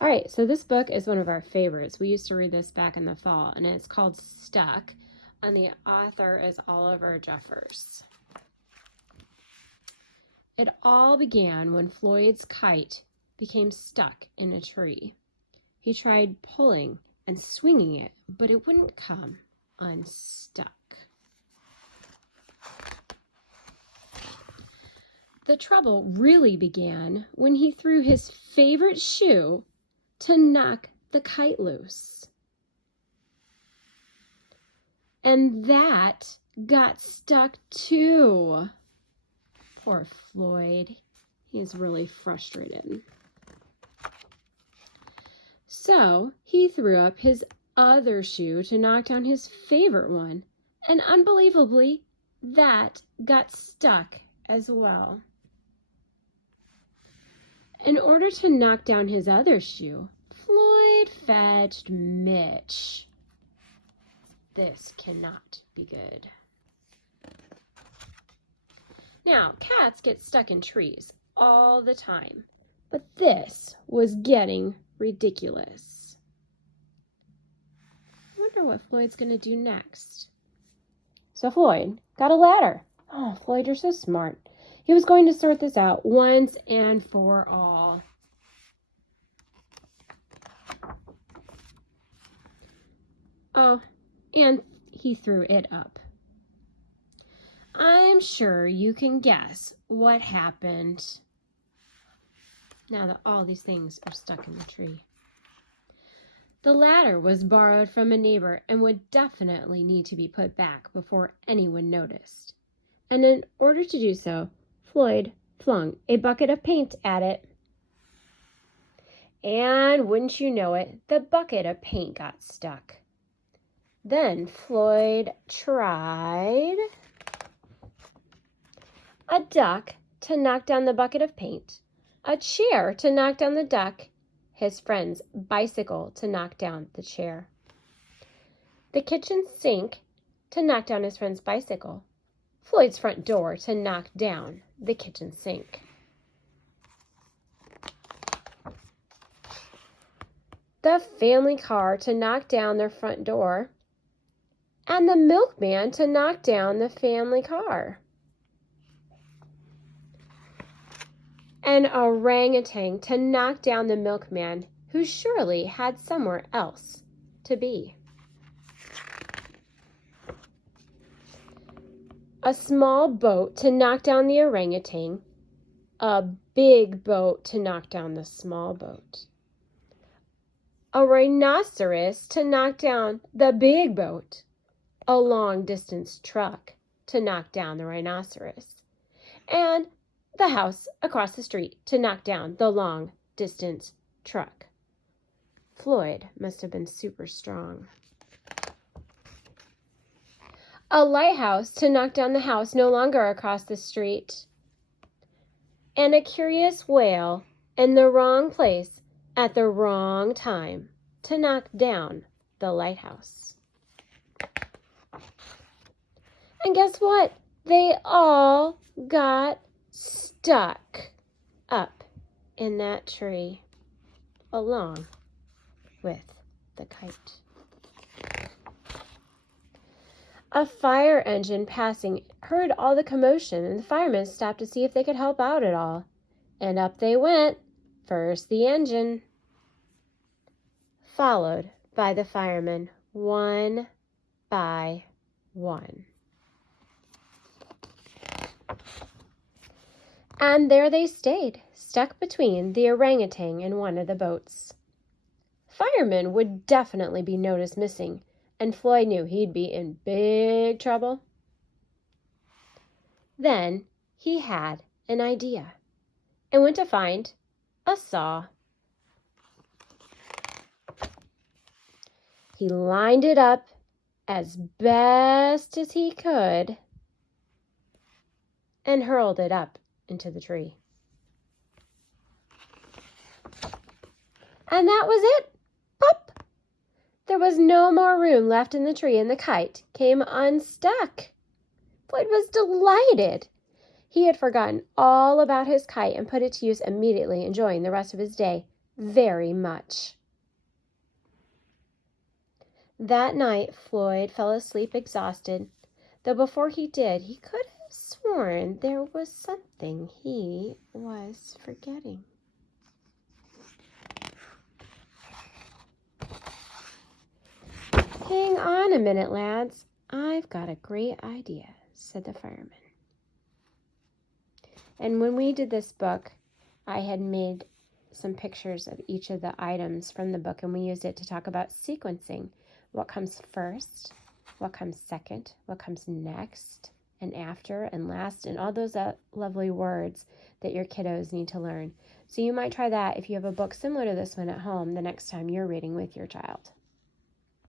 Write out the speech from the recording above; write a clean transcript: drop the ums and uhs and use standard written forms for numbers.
All right, so this book is one of our favorites. We used to read this back in the fall, and it's called Stuck, and the author is Oliver Jeffers. It all began when Floyd's kite became stuck in a tree. He tried pulling and swinging it, but it wouldn't come unstuck. The trouble really began when he threw his favorite shoe to knock the kite loose. And that got stuck too. Poor Floyd. He's really frustrated. So he threw up his other shoe to knock down his favorite one, and unbelievably, that got stuck as well. In order to knock down his other shoe, Floyd fetched Mitch. This cannot be good. Now, cats get stuck in trees all the time, but this was getting ridiculous. I wonder what Floyd's going to do next. So Floyd got a ladder. Oh, Floyd, you're so smart. He was going to sort this out once and for all. Oh, and he threw it up. I'm sure you can guess what happened now that all these things are stuck in the tree. The ladder was borrowed from a neighbor and would definitely need to be put back before anyone noticed. And in order to do so, Floyd flung a bucket of paint at it. And wouldn't you know it, the bucket of paint got stuck. Then Floyd tried a duck to knock down the bucket of paint, a chair to knock down the duck, his friend's bicycle to knock down the chair, the kitchen sink to knock down his friend's bicycle, Floyd's front door to knock down the kitchen sink. The family car to knock down their front door, and the milkman to knock down the family car. An orangutan to knock down the milkman, who surely had somewhere else to be. A small boat to knock down the orangutan, a big boat to knock down the small boat. A rhinoceros to knock down the big boat, a long-distance truck to knock down the rhinoceros, and the house across the street to knock down the long-distance truck. Floyd must have been super strong. A lighthouse to knock down the house no longer across the street, and a curious whale in the wrong place at the wrong time to knock down the lighthouse. And guess what? They all got stuck up in that tree along with the kite. A fire engine passing heard all the commotion, and the firemen stopped to see if they could help out at all. And up they went, first the engine, followed by the firemen, one by one. And there they stayed, stuck between the orangutan and one of the boats. Firemen would definitely be noticed missing, and Floyd knew he'd be in big trouble. Then he had an idea and went to find a saw. He lined it up as best as he could and hurled it up into the tree. And that was it. Pop! There was no more room left in the tree, and the kite came unstuck. Floyd was delighted. He had forgotten all about his kite and put it to use immediately, enjoying the rest of his day very much. That night, Floyd fell asleep exhausted, though before he did, he could have sworn there was something he was forgetting. Hang on a minute, lads. I've got a great idea, said the fireman. And when we did this book, I had made some pictures of each of the items from the book, and we used it to talk about sequencing. What comes first, what comes second, what comes next, and after, and last, and all those lovely words that your kiddos need to learn. So you might try that if you have a book similar to this one at home the next time you're reading with your child.